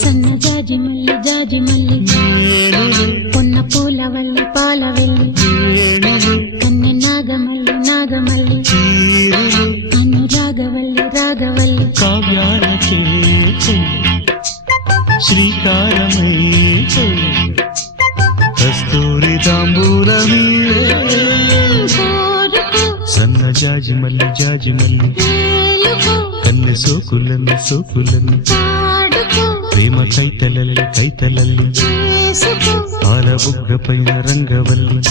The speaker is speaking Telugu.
సన్న జాజి మల్లి జాజి మల్లి పొన్న పూల వల్లి పాల వెళ్ళి కన్నె నాగమల్లి నాగమల్లి అనురాగవల్లి రాగవల్లి కావ్యాలకే శ్రీకారమై కస్తూరి తాంబూలమీడే సన్న జాజి మల్లి కన్నె సోకులన్ని సోకులన్ని ప్రేమ కైతలల్లి కైతలల్లి పాల బుగ్గ పైన రంగవల్లి